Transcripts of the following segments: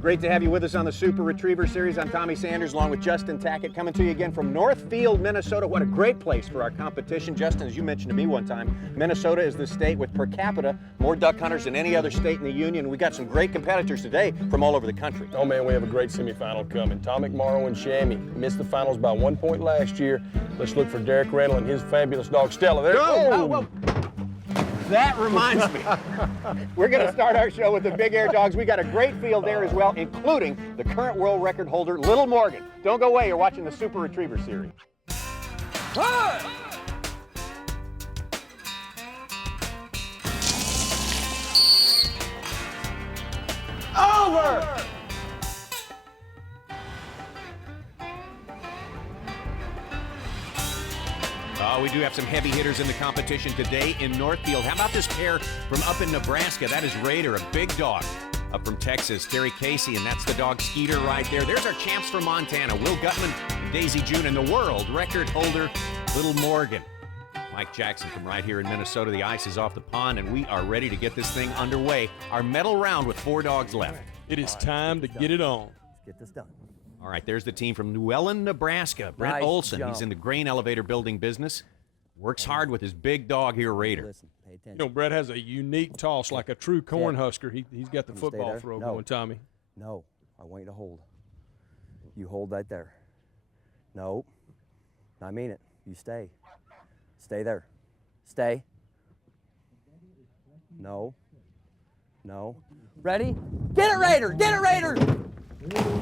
Great to have you with us on the Super Retriever Series. I'm Tommy Sanders along with Justin Tackett coming to you again from Northfield, Minnesota. What a great place for our competition. Justin, as you mentioned to me one time, Minnesota is the state with per capita more duck hunters than any other state in the union. We got some great competitors today from all over the country. Oh man, we have a great semifinal coming. Tom McMorrow and Shammy missed the finals by 1 point last year. Let's look for Derek Randall and his fabulous dog Stella. There. Whoa. That reminds me. We're going to start our show with the Big Air Dogs. We got a great field there as well, including the current world record holder, Little Morgan. Don't go away. You're watching the Super Retriever Series. Over! We do have some heavy hitters in the competition today in Northfield. How about this pair from up in Nebraska? That is Raider, a big dog. Up from Texas, Terry Casey, and that's the dog Skeeter right there. There's our champs from Montana, Will Gutman, Daisy June, and the world record holder, Little Morgan. Mike Jackson from right here in Minnesota. The ice is off the pond, and we are ready to get this thing underway. Our medal round with 4 dogs left. It is time to get it on. Let's get this done. All right, there's the team from Llewellyn, Nebraska. Brent Nice Olson, jump. he's in the grain elevator building business. Works hard with his big dog here, Raider. Listen, pay attention. You know, Brett has a unique toss like a true corn husker. He's got the Can you stay football there? throw No. going, Tommy. No, I want you to hold. You hold right there. No, I mean it. You stay. Stay there. Stay. No. No. Ready? Get it, Raider! Get it, Raider!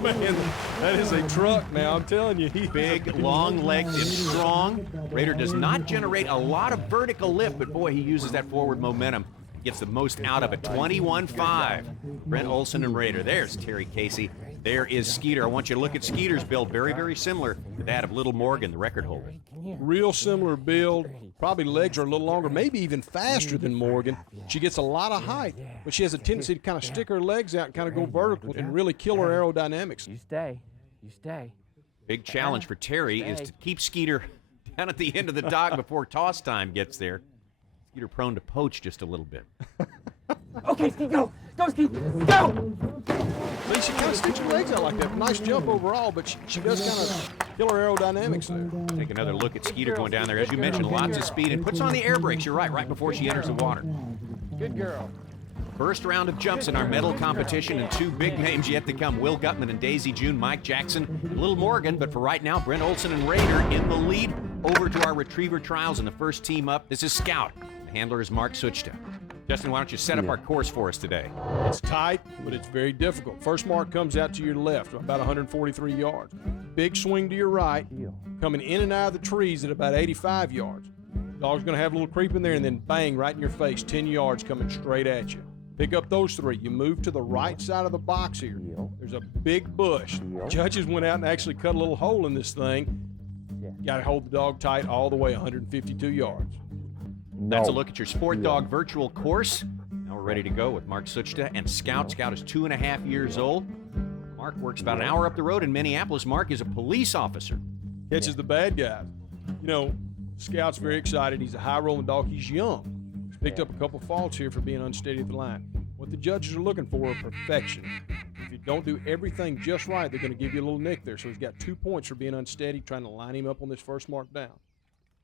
Man, that is a truck now, I'm telling you. Big, long-legged, and strong. Raider does not generate a lot of vertical lift, but boy, he uses that forward momentum. Gets the most out of it. 21-5. Brent Olson and Raider. There's Terry Casey. There is Skeeter. I want you to look at Skeeter's build. Very, very similar to that of Little Morgan, the record holder. Real similar build. Probably legs are a little longer, maybe even faster than Morgan. She gets a lot of height, but she has a tendency to kind of stick her legs out and kind of go vertical and really kill her aerodynamics. You stay. You stay. Big challenge for Terry is to keep Skeeter down at the end of the dock before toss time gets there. Skeeter prone to poach just a little bit. Okay, Steve, go. Go, Steve. Go! See, she kind of sticks her legs out like that. Nice jump overall, but she does kind of kill her aerodynamics there. Take another look at Skeeter going down there. As you mentioned, lots of speed and puts on the air brakes. You're right before she enters the water. Good girl. First round of jumps in our medal competition, and 2 big names yet to come. Will Gutman and Daisy June, Mike Jackson, Little Morgan. But for right now, Brent Olson and Raider in the lead. Over to our retriever trials and the first team up. This is Scout. The handler is Mark Suchta. Justin, why don't you set up our course for us today? It's tight, but it's very difficult. First mark comes out to your left, about 143 yards. Big swing to your right, coming in and out of the trees at about 85 yards. Dog's going to have a little creep in there, and then bang, right in your face, 10 yards coming straight at you. Pick up those 3. You move to the right side of the box here. There's a big bush. Judges went out and actually cut a little hole in this thing. Got to hold the dog tight all the way 152 yards. That's a look at your Sport Dog virtual course. Now we're ready to go with Mark Suchta and Scout. Scout is 2.5 years old. Mark works about an hour up the road in Minneapolis. Mark is a police officer. Catches the bad guys. You know, Scout's very excited. He's a high-rolling dog. He's young. He's picked up a couple faults here for being unsteady at the line. What the judges are looking for are perfection. If you don't do everything just right, they're going to give you a little nick there. So he's got 2 points for being unsteady, trying to line him up on this first mark down.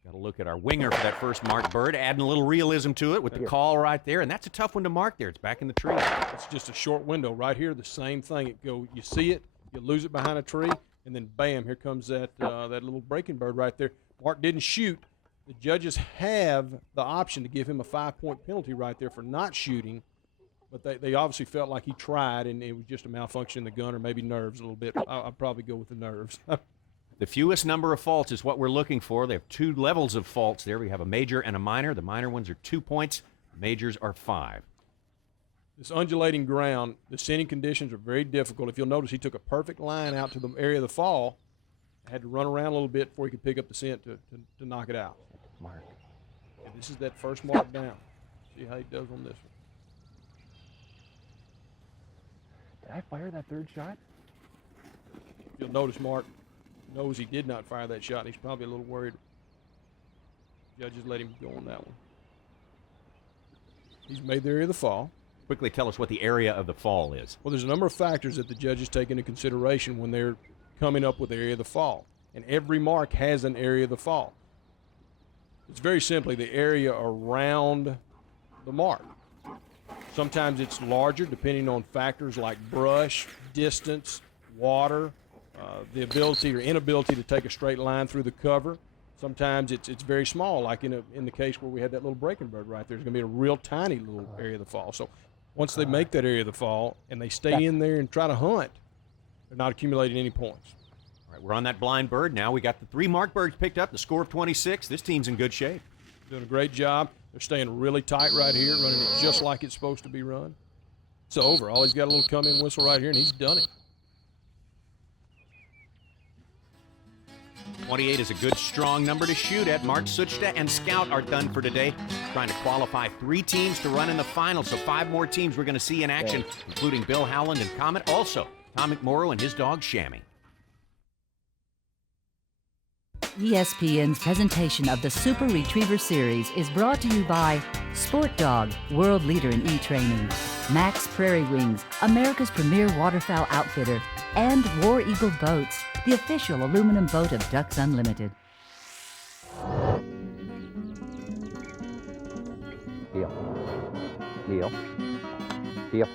Got to look at our winger for that first mark, Bird, adding a little realism to it with the call right there, and that's a tough one to mark there. It's back in the tree. It's just a short window right here. The same thing. You see it, you lose it behind a tree, and then bam, here comes that little breaking bird right there. Mark didn't shoot. The judges have the option to give him a 5-point penalty right there for not shooting, but they obviously felt like he tried, and it was just a malfunction in the gun or maybe nerves a little bit. I'd probably go with the nerves. The fewest number of faults is what we're looking for. They have 2 levels of faults there. We have a major and a minor. The minor ones are 2 points. The majors are 5. This undulating ground, the sending conditions are very difficult. If you'll notice, he took a perfect line out to the area of the fall. Had to run around a little bit before he could pick up the scent to knock it out. Mark. And this is that first mark down. See how he does on this one. Did I fire that 3rd shot? You'll notice Mark knows he did not fire that shot. He's probably a little worried. Judges let him go on that one. He's made the area of the fall. Quickly tell us what the area of the fall is. Well, there's a number of factors that the judges take into consideration when they're coming up with the area of the fall. And every mark has an area of the fall. It's very simply the area around the mark. Sometimes it's larger depending on factors like brush, distance, water, the ability or inability to take a straight line through the cover. Sometimes it's very small, like in the case where we had that little breaking bird right there. There's going to be a real tiny little area of the fall. So once they make that area of the fall and they stay in there and try to hunt, they're not accumulating any points. All right, we're on that blind bird now. We got the 3 mark birds picked up, the score of 26. This team's in good shape. Doing a great job. They're staying really tight right here, running it just like it's supposed to be run. It's over. All he's got a little come-in whistle right here, and he's done it. 28 is a good, strong number to shoot at. Mark Suchta and Scout are done for today. Trying to qualify 3 teams to run in the final, so 5 more teams we're going to see in action, including Bill Howland and Comet. Also, Tom McMorrow and his dog, Shammy. ESPN's presentation of the Super Retriever Series is brought to you by Sport Dog, world leader in e-training, Max Prairie Wings, America's premier waterfowl outfitter, and War Eagle Boats, the official aluminum boat of Ducks Unlimited. Heel. Heel. Heel.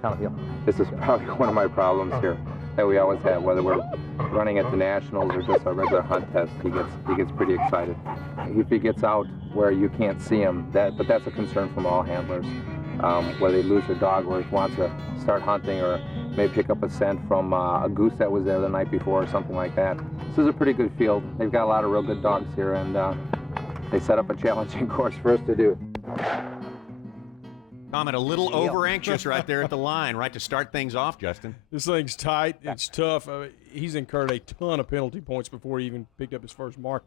Kind of heel. This is probably one of my problems here that we always have, whether we're running at the Nationals or just our regular hunt test. He gets pretty excited. If he gets out where you can't see him, but that's a concern from all handlers. Whether they lose their dog or wants to start hunting or maybe pick up a scent from a goose that was there the night before or something like that. This is a pretty good field. They've got a lot of real good dogs here, and they set up a challenging course for us to do. Comet a little over-anxious right there at the line, right to start things off, Justin. This thing's tight. It's tough. He's incurred a ton of penalty points before he even picked up his first mark.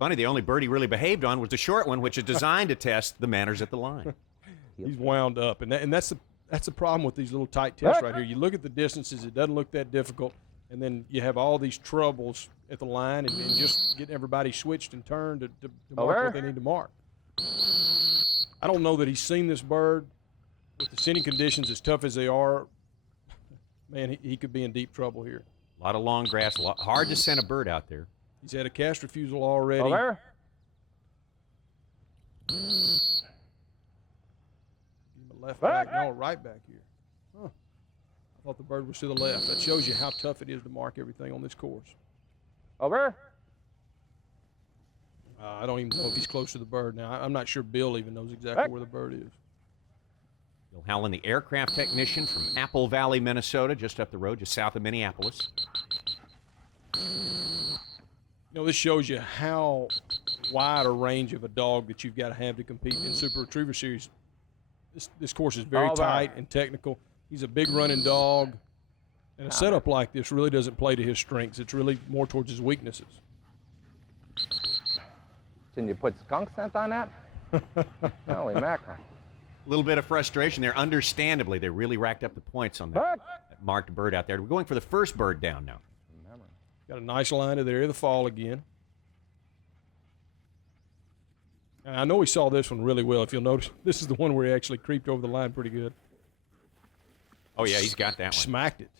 Funny, the only bird he really behaved on was the short one, which is designed to test the manners at the line. He's wound up, and that's the problem with these little tight tests right here. You look at the distances; it doesn't look that difficult, and then you have all these troubles at the line, and just getting everybody switched and turned to mark what they need to mark. I don't know that he's seen this bird with the sitting conditions as tough as they are. Man, he could be in deep trouble here. A lot of long grass, hard to send a bird out there. He's had a cast refusal already. Over. Left back, no, right back here. Huh. I thought the bird was to the left. That shows you how tough it is to mark everything on this course. Over. I don't even know if he's close to the bird now. I'm not sure Bill even knows exactly where the bird is. Bill Howland, the aircraft technician from Apple Valley, Minnesota, just up the road, just south of Minneapolis. You know, this shows you how wide a range of a dog that you've got to have to compete in Super Retriever Series. This course is very tight and technical. He's a big running dog, and a setup like this really doesn't play to his strengths. It's really more towards his weaknesses. Can you put skunk scent on that? Holy mackerel. A little bit of frustration there. Understandably, they really racked up the points on that marked bird out there. We're going for the first bird down now. Got a nice line to the area of the fall again. And I know he saw this one really well. If you'll notice, this is the one where he actually creeped over the line pretty good. Oh, yeah, he's got that one. Smacked it.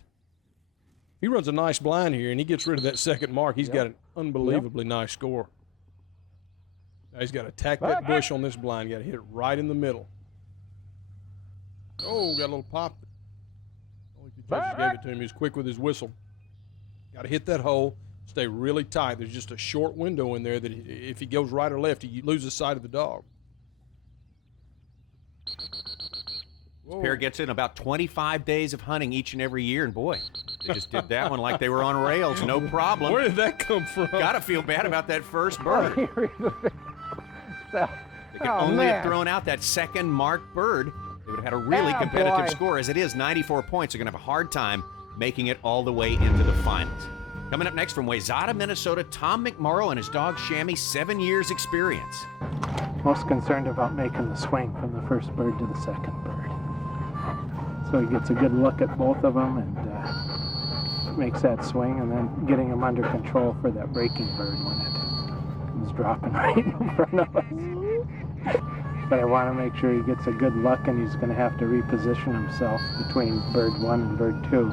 He runs a nice blind here, and he gets rid of that second mark. He's got an unbelievably nice score. Now he's got to attack that bush on this blind. Got to hit it right in the middle. Oh, got a little pop. Only the judges gave it to him. He was quick with his whistle. Got to hit that hole. Stay really tight. There's just a short window in there that if he goes right or left, he loses sight of the dog. This pair gets in about 25 days of hunting each and every year, and boy, they just did that one like they were on rails, no problem. Where did that come from? Gotta feel bad about that first bird. They could only have thrown out that second marked bird. They would have had a really competitive score. As it is, 94 points. They're going to have a hard time making it all the way into the finals. Coming up next from Wayzata, Minnesota, Tom McMorrow and his dog Shammy, 7 years experience. Most concerned about making the swing from the first bird to the second bird. So he gets a good look at both of them and makes that swing, and then getting him under control for that breaking bird when it was dropping right in front of us. But I want to make sure he gets a good look, and he's going to have to reposition himself between bird 1 and bird 2.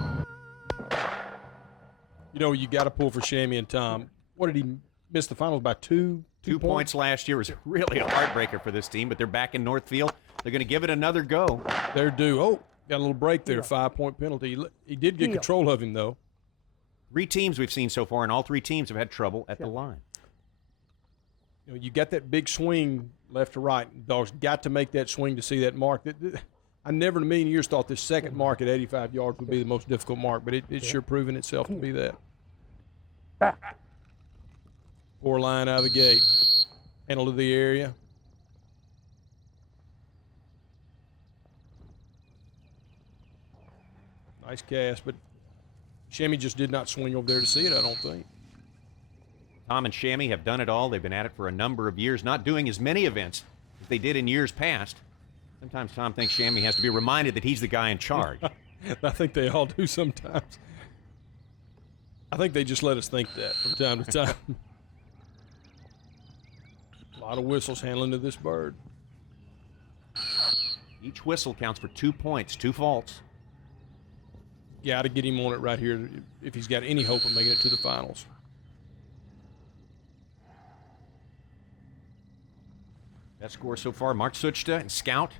You know, you got to pull for Shammy and Tom. What did he miss the finals by 2 2 points last year was really a heartbreaker for this team, but they're back in Northfield. They're going to give it another go. They're due. Oh, got a little break there, 5-point penalty. He did get control of him, though. 3 teams we've seen so far, and all 3 teams have had trouble at the line. You know, you got that big swing left to right. Dogs got to make that swing to see that mark. I never in a million years thought this second mark at 85 yards would be the most difficult mark, but it's sure proven itself to be that. 4 line out of the gate. Handle to the area. Nice cast, but Shammy just did not swing over there to see it, I don't think. Tom and Shammy have done it all. They've been at it for a number of years, not doing as many events as they did in years past. Sometimes Tom thinks Shammy has to be reminded that he's the guy in charge. I think they all do sometimes. I think they just let us think that from time to time. A lot of whistles handling to this bird. Each whistle counts for 2 points, 2 faults. Got to get him on it right here if he's got any hope of making it to the finals. That score so far, Mark Suchta and Scout,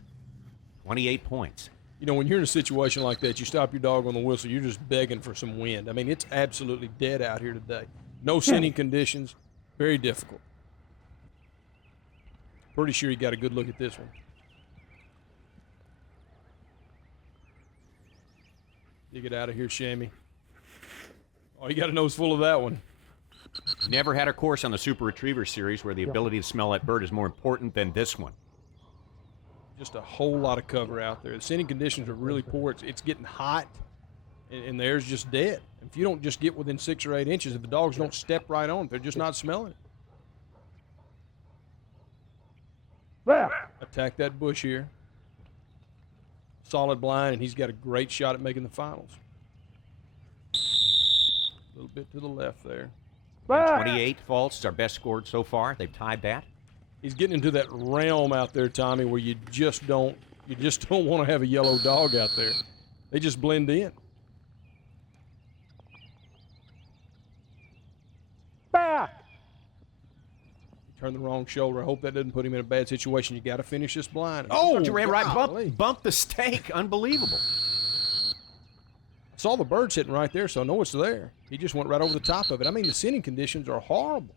28 points. You know, when you're in a situation like that, you stop your dog on the whistle, you're just begging for some wind. I mean, it's absolutely dead out here today. No sending conditions, very difficult. Pretty sure you got a good look at this one. You get out of here, Shammy. Oh, you got a nose full of that one. Never had a course on the Super Retriever Series where the ability to smell that bird is more important than this one. Just a whole lot of cover out there. The sending conditions are really poor. It's getting hot, and the air's just dead. If you don't just get within 6 or 8 inches, if the dogs don't step right on it, they're just not smelling it. Attack that bush here. Solid blind, and he's got a great shot at making the finals. A little bit to the left there. 28 faults is our best scored so far. They've tied that. He's getting into that realm out there, Tommy, where you just don't want to have a yellow dog out there. They just blend in. Turn the wrong shoulder. I hope that doesn't put him in a bad situation. You got to finish this blind. Oh, you ran right, bumped the stake. Unbelievable. I saw the bird sitting right there, so I know it's there. He just went right over the top of it. I mean, the sending conditions are horrible.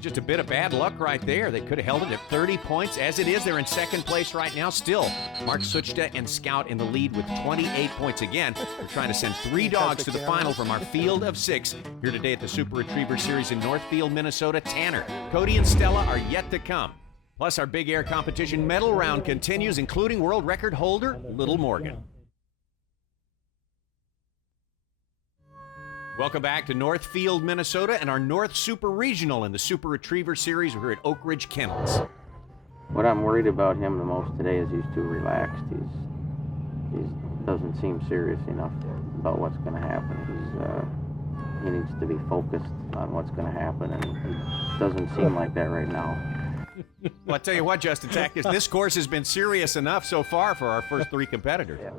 Just a bit of bad luck right there. They could have held it at 30 points. As it is, they're in second place right now. Still, Mark Suchta and Scout in the lead with 28 points. Again, we're trying to send 3 dogs to the final from our field of 6 here today at the Super Retriever Series in Northfield, Minnesota. Tanner, Cody, and Stella are yet to come. Plus, our big air competition medal round continues, including world record holder Little Morgan. Welcome back to Northfield, Minnesota, and our North Super Regional in the Super Retriever Series. We're here at Oak Ridge Kennels. What I'm worried about him the most today is he's too relaxed. He doesn't seem serious enough about what's going to happen. He needs to be focused on what's going to happen, and he doesn't seem like that right now. Well, I tell you what, Justin Tackis, this course has been serious enough so far for our first 3 competitors. Yeah.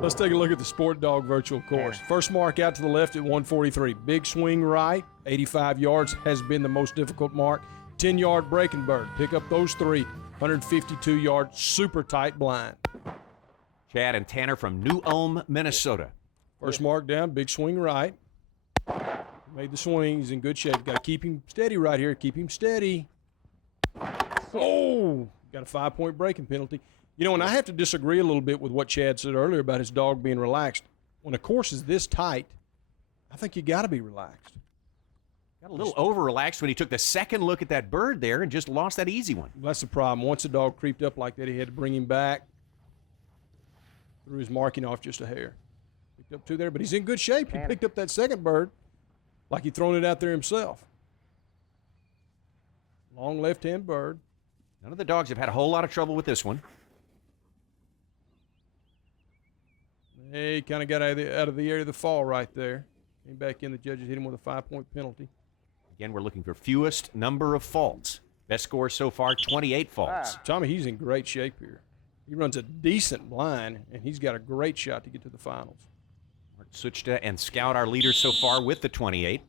Let's take a look at the Sport Dog virtual course. First mark out to the left at 143. Big swing right, 85 yards has been the most difficult mark. 10-yard breaking bird. Pick up those 3, 152-yard super tight blind. Chad and Tanner from New Ulm, Minnesota. First mark down, big swing right. Made the swing, he's in good shape. Got to keep him steady right here, keep him steady. Oh, got a 5-point breaking penalty. You know, and I have to disagree a little bit with what Chad said earlier about his dog being relaxed. When a course is this tight, I think you got to be relaxed. Got a little over-relaxed when he took the second look at that bird there and just lost that easy one. That's the problem. Once the dog creeped up like that, he had to bring him back. Threw his marking off just a hair. Picked up 2 there, but he's in good shape. He picked up that second bird like he'd thrown it out there himself. Long left-hand bird. None of the dogs have had a whole lot of trouble with this one. He kind of got out of the area of the fall right there. Came back in. The judges hit him with a 5-point penalty. Again, we're looking for fewest number of faults. Best score so far, 28 faults. Tommy, he's in great shape here. He runs a decent blind, and he's got a great shot to get to the finals. Suchta and Scout, our leaders so far with the 28.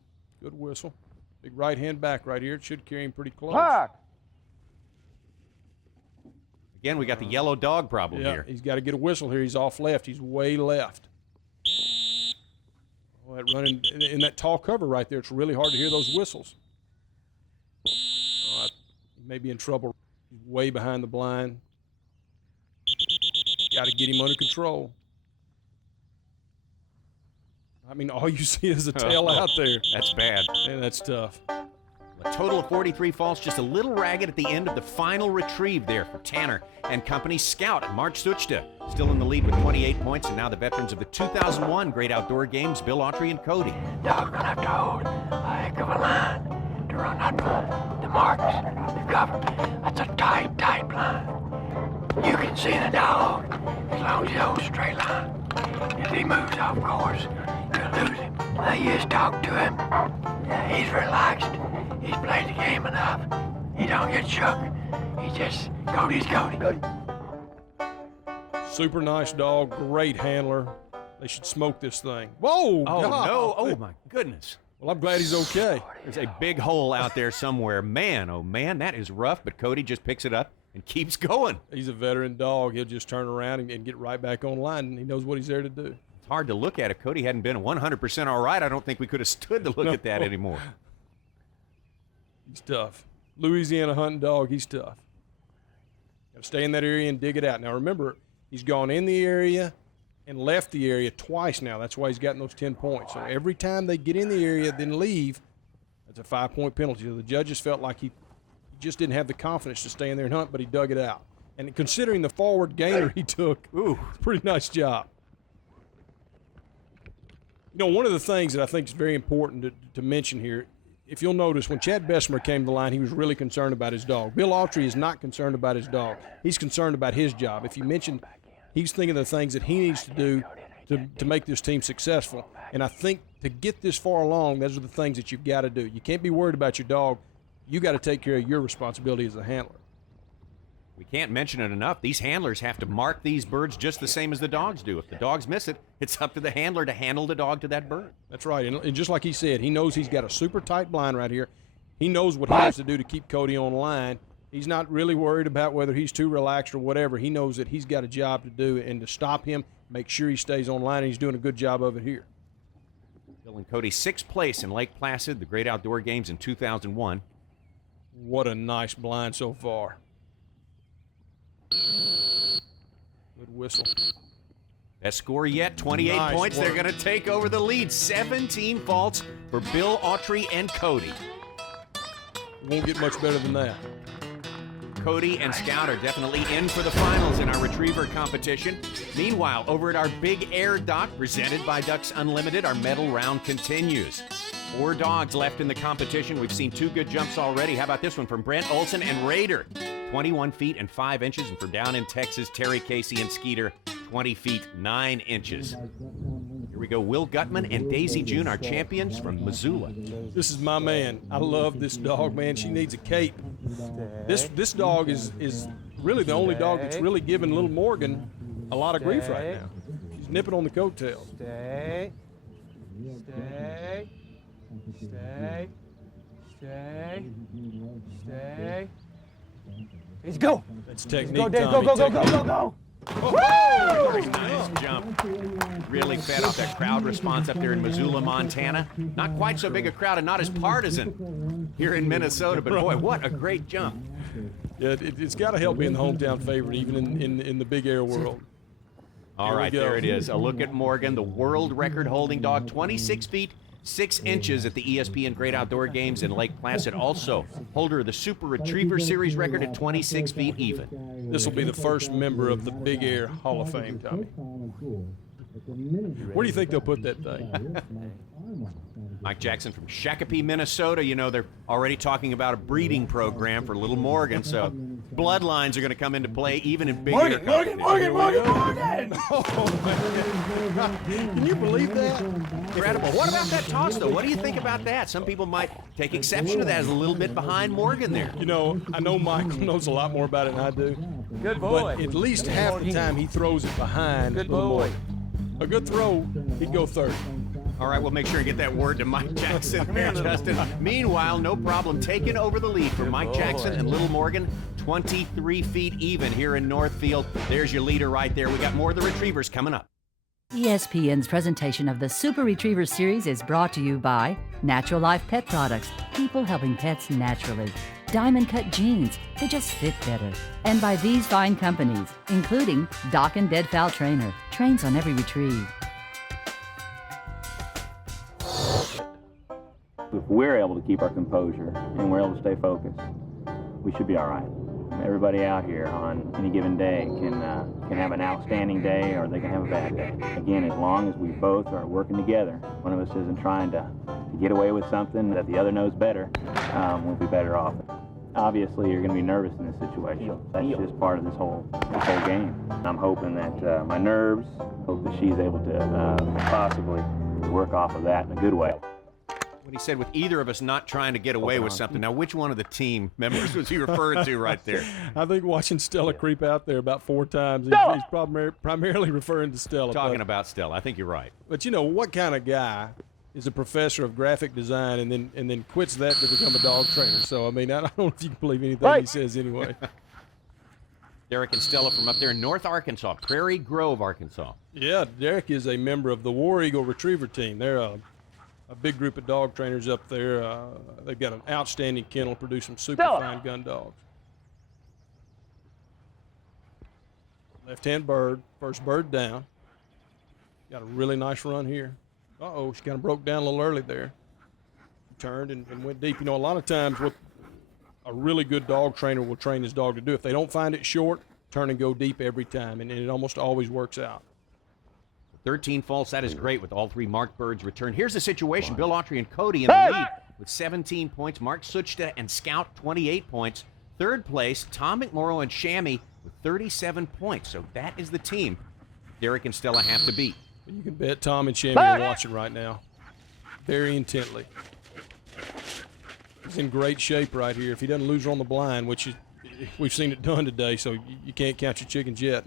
Good whistle. Big right hand back right here. It should carry him pretty close. Again, we got the yellow dog problem Yeah, here. he's got to get a whistle here. He's off left. He's way left. Oh, that running in that tall cover right there, it's really hard to hear those whistles. Oh, he may be in trouble. He's way behind the blind. Got to get him under control. I mean, all you see is the tail out there. That's bad. Man, that's tough. A total of 43 faults, just a little ragged at the end of the final retrieve there for Tanner and company. Scout and Mark Suchta still in the lead with 28 points, and now the veterans of the 2001 Great Outdoor Games, Bill Autry and Cody. Dog's gonna have to hold a heck of a line to run that blind. The marks, the cover, that's a tight, tight blind. You can see the dog as long as he holds a straight line. If he moves off course, you'll lose him. You just talk to him. He's relaxed. He's played the game enough. He don't get shook. He just, Cody's Cody. Super nice dog, great handler. They should smoke this thing. Whoa! Oh, God. no. Oh, my goodness. Well, I'm glad he's okay. There's a big hole out there somewhere. Man, oh, man, that is rough, but Cody just picks it up and keeps going. He's a veteran dog. He'll just turn around and get right back on line, and he knows what he's there to do. It's hard to look at. If Cody hadn't been 100% all right, I don't think we could have stood to look at that anymore. He's tough. Louisiana hunting dog, he's tough. Got to stay in that area and dig it out. Now, remember, he's gone in the area and left the area twice now. That's why he's gotten those 10 points. So every time they get in the area, then leave, that's a 5-point penalty. So the judges felt like he just didn't have the confidence to stay in there and hunt, but he dug it out. And considering the forward gainer he took, it's a pretty nice job. You know, one of the things that I think is very important to mention here, if you'll notice, when Chad Bessemer came to the line, he was really concerned about his dog. Bill Autry is not concerned about his dog. He's concerned about his job. If you mentioned, he's thinking of the things that he needs to do to make this team successful. And I think to get this far along, those are the things that you've got to do. You can't be worried about your dog. You got to take care of your responsibility as a handler. We can't mention it enough. These handlers have to mark these birds just the same as the dogs do. If the dogs miss it, it's up to the handler to handle the dog to that bird. That's right. And just like he said, he knows he's got a super tight blind right here. He knows what he has to do to keep Cody on line. He's not really worried about whether he's too relaxed or whatever. He knows that he's got a job to do and to stop him, make sure he stays on line, and he's doing a good job of it here. Bill and Cody, 6th place in Lake Placid, the Great Outdoor Games in 2001. What a nice blind so far. Good whistle. Best score yet, 28 Nice points. work. They're going to take over the lead. 17 faults for Bill Autry and Cody. Won't get much better than that. Cody and Scout are definitely in for the finals in our retriever competition. Meanwhile, over at our Big Air dock, presented by Ducks Unlimited, our medal round continues. 4 dogs left in the competition. We've seen 2 good jumps already. How about this one from Brent Olson and Raider? 21 feet and 5 inches. And from down in Texas, Terry Casey and Skeeter, 20 feet, 9 inches. Here we go. Will Gutman and Daisy June, our champions from Missoula. This is my man. I love this dog, man. She needs a cape. This dog is really the only dog that's really giving little Morgan a lot of grief right now. She's nipping on the coattails. Stay. Stay. Stay. Stay. Stay. Let's go. That's technique, Go, Dave. Tommy. Go, go, go, go, Technique. go, go. Oh, nice jump. Really fed off that crowd response up there in Missoula, Montana. Not quite so big a crowd and not as partisan here in Minnesota, but boy, what a great jump. Yeah, it's got to help being the hometown favorite, even in the Big Air world. All right, there it is. A look at Morgan, the world record holding dog, 26 feet, 6 inches at the ESPN Great Outdoor Games in Lake Placid. Also, holder of the Super Retriever Series record at 26 feet even. This will be the first member of the Big Air Hall of Fame, Tommy. Where do you think they'll put that thing? Mike Jackson from Shakopee, Minnesota. You know, they're already talking about a breeding program for little Morgan, so bloodlines are going to come into play even in big Morgan! Oh, Can you believe that? incredible. What about that toss, though? What do you think about that? Some people might take exception to that as a little bit behind Morgan there. You know, I know Michael knows a lot more about it than I do. Good boy. But at least half the time he throws it behind. Good boy. A good throw, he'd go 30. All right, we'll make sure and get that word to Mike Jackson there, Justin. Meanwhile, no problem, taking over the lead for Mike Jackson and Little Morgan, 23 feet even here in Northfield. There's your leader right there. We got more of the Retrievers coming up. ESPN's presentation of the Super Retriever Series is brought to you by Natural Life Pet Products, people helping pets naturally. Diamond Cut Jeans, they just fit better. And by these fine companies, including Dock and Deadfowl Trainer, trains on every retrieve. If we're able to keep our composure and we're able to stay focused, we should be all right. Everybody out here on any given day can have an outstanding day or they can have a bad day. Again, as long as we both are working together, one of us isn't trying to get away with something that the other knows better, we'll be better off. Obviously, you're going to be nervous in this situation. That's just part of this whole game. I'm hoping that my nerves, hope that she's able to possibly work off of that in a good way. When he said with either of us not trying to get away with something, now which one of the team members was he referring to right there? I think watching Stella creep out there about 4 times, he's primarily referring to Stella. Talking about Stella, I think you're right. But you know, what kind of guy is a professor of graphic design and then quits that to become a dog trainer? So, I mean, I don't know if you can believe anything he says anyway. Derek and Stella from up there in North Arkansas, Prairie Grove, Arkansas. Yeah, Derek is a member of the War Eagle Retriever team. They're a big group of dog trainers up there. They've got an outstanding kennel, produce some super fine gun dogs. Left-hand bird, first bird down. Got a really nice run here. Uh-oh, she kind of broke down a little early there. Turned and went deep. You know, a lot of times what a really good dog trainer will train his dog to do, if they don't find it short, turn and go deep every time, and it almost always works out. 13 faults, that is great with all 3 marked birds returned. Here's the situation. Bill Autry and Cody in the lead with 17 points. Mark Suchta and Scout, 28 points. Third place, Tom McMorrow and Shammy with 37 points. So that is the team Derek and Stella have to beat. You can bet Tom and Shammy are watching right now very intently. He's in great shape right here. If he doesn't lose her on the blind, which we've seen it done today, so you can't count your chickens yet.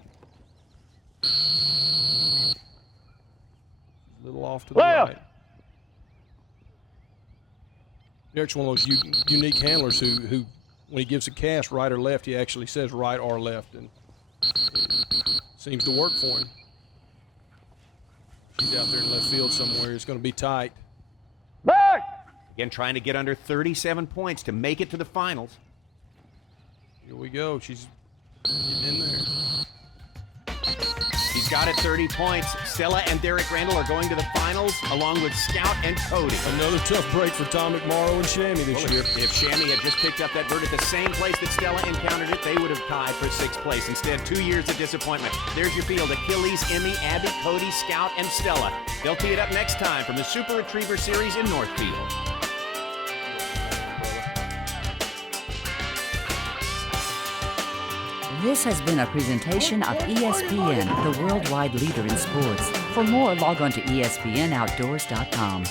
A little off to the right. Derek's one of those unique handlers who, when he gives a cast right or left, he actually says right or left, and it seems to work for him. He's out there in left field somewhere. It's going to be tight. Again, trying to get under 37 points to make it to the finals. Here we go. She's getting in there. He's got it, 30 points. Stella and Derek Randall are going to the finals, along with Scout and Cody. Another tough break for Tom McMorrow and Shammy this year. If Shammy had just picked up that bird at the same place that Stella encountered it, they would have tied for 6th place. Instead, 2 years of disappointment. There's your field: Achilles, Emmy, Abby, Cody, Scout, and Stella. They'll tee it up next time from the Super Retriever Series in Northfield. This has been a presentation of ESPN, the worldwide leader in sports. For more, log on to ESPNOutdoors.com.